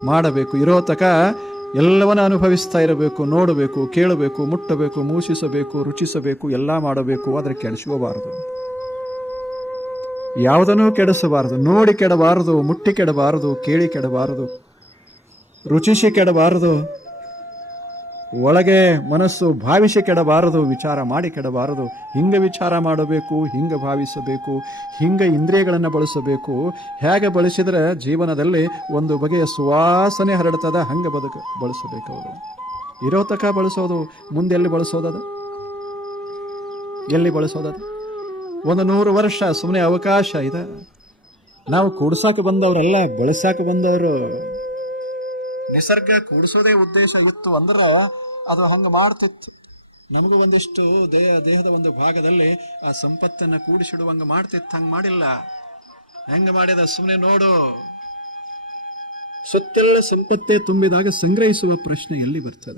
ಮಾಡಬೇಕು. ಇರೋ ತಕ ಎಲ್ಲವನ್ನ ಅನುಭವಿಸ್ತಾ ಇರಬೇಕು, ನೋಡಬೇಕು, ಕೇಳಬೇಕು, ಮುಟ್ಟಬೇಕು, ಮೂಸಿಸಬೇಕು, ರುಚಿಸಬೇಕು, ಎಲ್ಲ ಮಾಡಬೇಕು. ಆದರೆ ಕೆಡಿಸ್ಕೋಬಾರದು, ಯಾವುದನ್ನೂ ಕೆಡಿಸಬಾರದು. ನೋಡಿ ಕೆಡಬಾರದು, ಮುಟ್ಟಿ ಕೆಡಬಾರದು, ಕೇಳಿ ಕೆಡಬಾರದು, ರುಚಿಸಿ ಕೆಡಬಾರದು, ಒಳಗೆ ಮನಸ್ಸು ಭಾವಿಸಿ ಕೆಡಬಾರದು, ವಿಚಾರ ಮಾಡಿ ಕೆಡಬಾರದು. ಹಿಂಗೆ ವಿಚಾರ ಮಾಡಬೇಕು, ಹಿಂಗೆ ಭಾವಿಸಬೇಕು, ಹಿಂಗೆ ಇಂದ್ರಿಯಗಳನ್ನು ಬಳಸಬೇಕು. ಹೇಗೆ ಬಳಸಿದರೆ ಜೀವನದಲ್ಲಿ ಒಂದು ಬಗೆಯ ಸುವಾಸನೆ ಹರಡ್ತದ, ಹಂಗೆ ಬಳಸಬೇಕು. ಅವರು ಇರೋ ತಕ ಬಳಸೋದು, ಮುಂದೆ ಎಲ್ಲಿ ಬಳಸೋದದ? ಎಲ್ಲಿ ಬಳಸೋದದ? 100 ವರ್ಷ ಸುಮ್ಮನೆ ಅವಕಾಶ ಇದೆ. ನಾವು ಕೂಡ್ಸಾಕ ಬಂದವರಲ್ಲ, ಬಳಸಾಕ ಬಂದವರು. ನಿಸರ್ಗ ಕೂಡಿಸೋದೇ ಉದ್ದೇಶ ಇತ್ತು ಅಂದ್ರೆ ಅದು ಹಂಗೆ ಮಾಡ್ತಿತ್ತು. ನಮಗೂ ಒಂದಿಷ್ಟು ದೇಹದ ಒಂದು ಭಾಗದಲ್ಲಿ ಆ ಸಂಪತ್ತನ್ನು ಕೂಡಿಸಿಡುವಂಗೆ ಮಾಡ್ತಿತ್ತು. ಹಂಗೆ ಮಾಡಿಲ್ಲ. ಹೆಂಗೆ ಮಾಡಿದ? ಸುಮ್ಮನೆ ನೋಡು. ಸುತ್ತೆಲ್ಲ ಸಂಪತ್ತೇ ತುಂಬಿದಾಗ ಸಂಗ್ರಹಿಸುವ ಪ್ರಶ್ನೆ ಎಲ್ಲಿ ಬರ್ತದೆ?